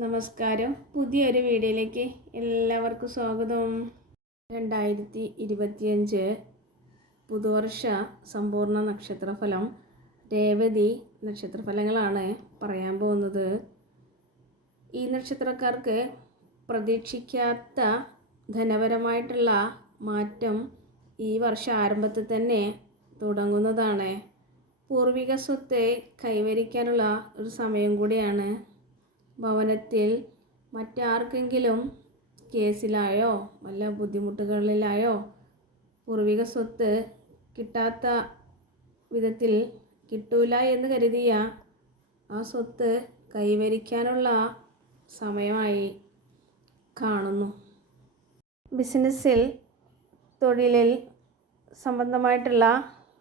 നമസ്കാരം. പുതിയൊരു വീഡിയോയിലേക്ക് എല്ലാവർക്കും സ്വാഗതം. രണ്ടായിരത്തി ഇരുപത്തിയഞ്ച് പുതുവർഷ സമ്പൂർണ നക്ഷത്രഫലം രേവതി നക്ഷത്രഫലങ്ങളാണ് പറയാൻ പോകുന്നത്. ഈ നക്ഷത്രക്കാർക്ക് പ്രതീക്ഷിക്കാത്ത ധനപരമായിട്ടുള്ള മാറ്റം ഈ വർഷ ആരംഭത്തിൽ തന്നെ തുടങ്ങുന്നതാണ്. പൂർവിക സ്വത്തെ കൈവരിക്കാനുള്ള ഒരു സമയം കൂടിയാണ് ഭവനത്തിൽ മറ്റാർക്കെങ്കിലും കേസിലായോ വല്ല ബുദ്ധിമുട്ടുകളിലായോ പൂർവിക സ്വത്ത് കിട്ടാത്ത വിധത്തിൽ കിട്ടൂല എന്ന് കരുതിയ ആ സ്വത്ത് കൈവരിക്കാനുള്ള സമയമായി കാണുന്നു. ബിസിനസ്സിൽ തൊഴിലിൽ സംബന്ധമായിട്ടുള്ള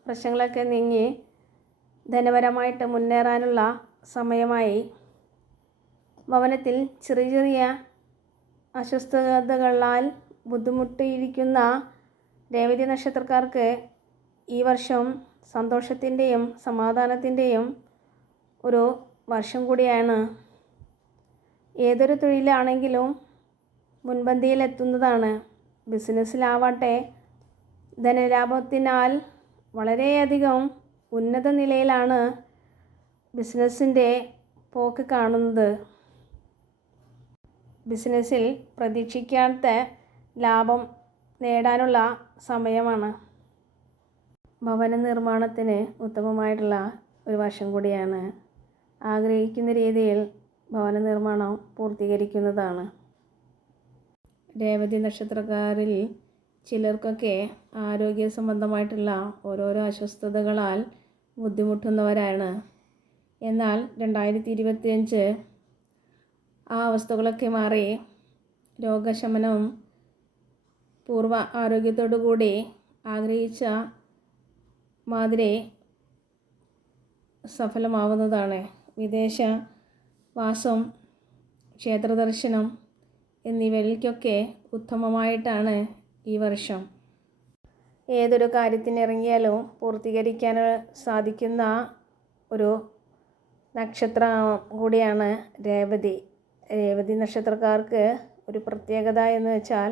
പ്രശ്നങ്ങളൊക്കെ നീങ്ങി ധനപരമായിട്ട് മുന്നേറാനുള്ള സമയമായി ഭവനത്തിൽ ചെറിയ ചെറിയ അസ്വസ്ഥതകളാൽ ബുദ്ധിമുട്ടിയിരിക്കുന്ന രേവതി നക്ഷത്രക്കാർക്ക് ഈ വർഷം സന്തോഷത്തിന്റെയും സമാധാനത്തിന്റെയും ഒരു വർഷം കൂടിയാണ്. ഏതൊരു തൊഴിലാണെങ്കിലും മുൻപന്തിയിലെത്തുന്നതാണ്. ബിസിനസ്സിലാവട്ടെ ധനലാഭത്തിനാൽ വളരെയധികം ഉന്നത നിലയിലാണ് ബിസിനസ്സിന്റെ പോക്ക് കാണുന്നത്. ബിസിനസ്സിൽ പ്രതീക്ഷിക്കാത്ത ലാഭം നേടാനുള്ള സമയമാണ്. ഭവന നിർമ്മാണത്തിന് ഉത്തമമായിട്ടുള്ള ഒരു വർഷം കൂടിയാണ്. ആഗ്രഹിക്കുന്ന രീതിയിൽ ഭവന നിർമ്മാണം പൂർത്തീകരിക്കുന്നതാണ്. രേവതി നക്ഷത്രക്കാരിൽ ചിലർക്കൊക്കെ ആരോഗ്യ സംബന്ധമായിട്ടുള്ള ഓരോരോ അസ്വസ്ഥതകളാൽ ബുദ്ധിമുട്ടുന്നവരാണ്. എന്നാൽ രണ്ടായിരത്തി ഇരുപത്തിയഞ്ച് ആ അവസ്ഥകളൊക്കെ മാറി രോഗശമനവും പൂർവ ആരോഗ്യത്തോടു കൂടി ആഗ്രഹിച്ച മാതിരി സഫലമാവുന്നതാണ്. വിദേശ വാസം ക്ഷേത്രദർശനം എന്നിവയിലേക്കൊക്കെ ഉത്തമമായിട്ടാണ് ഈ വർഷം. ഏതൊരു കാര്യത്തിനിറങ്ങിയാലും പൂർത്തീകരിക്കാൻ സാധിക്കുന്ന ഒരു നക്ഷത്രം കൂടിയാണ് രേവതി. രേവതി നക്ഷത്രക്കാർക്ക് ഒരു പ്രത്യേകത എന്ന് വെച്ചാൽ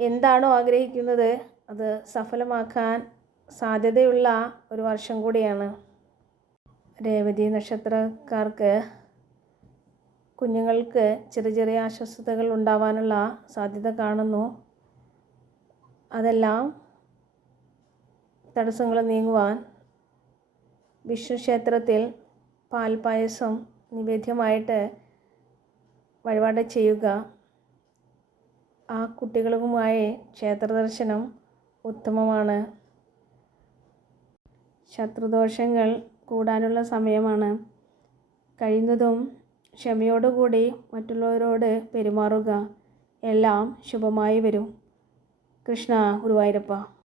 എന്താണോ ആഗ്രഹിക്കുന്നത് അത് സഫലമാക്കാൻ സാധ്യതയുള്ള ഒരു വർഷം കൂടിയാണ്. രേവതി നക്ഷത്രക്കാർക്ക് കുഞ്ഞുങ്ങൾക്ക് ചെറിയ ചെറിയ അസ്വസ്ഥതകൾ ഉണ്ടാവാനുള്ള സാധ്യത കാണുന്നു. അതെല്ലാം തടസ്സങ്ങൾ നീങ്ങുവാൻ വിഷ്ണു ക്ഷേത്രത്തിൽ പാൽപ്പായസം നിവേദ്യമായിട്ട് വഴിപാട് ചെയ്യുക. ആ കുട്ടികളുമായി ക്ഷേത്രദർശനം ഉത്തമമാണ്. ശത്രുദോഷങ്ങൾ കൂടാനുള്ള സമയമാണ്. കഴിയുന്നതും ക്ഷമയോടുകൂടി മറ്റുള്ളവരോട് പെരുമാറുക. എല്ലാം ശുഭമായി വരും. കൃഷ്ണ ഗുരുവായൂരപ്പ.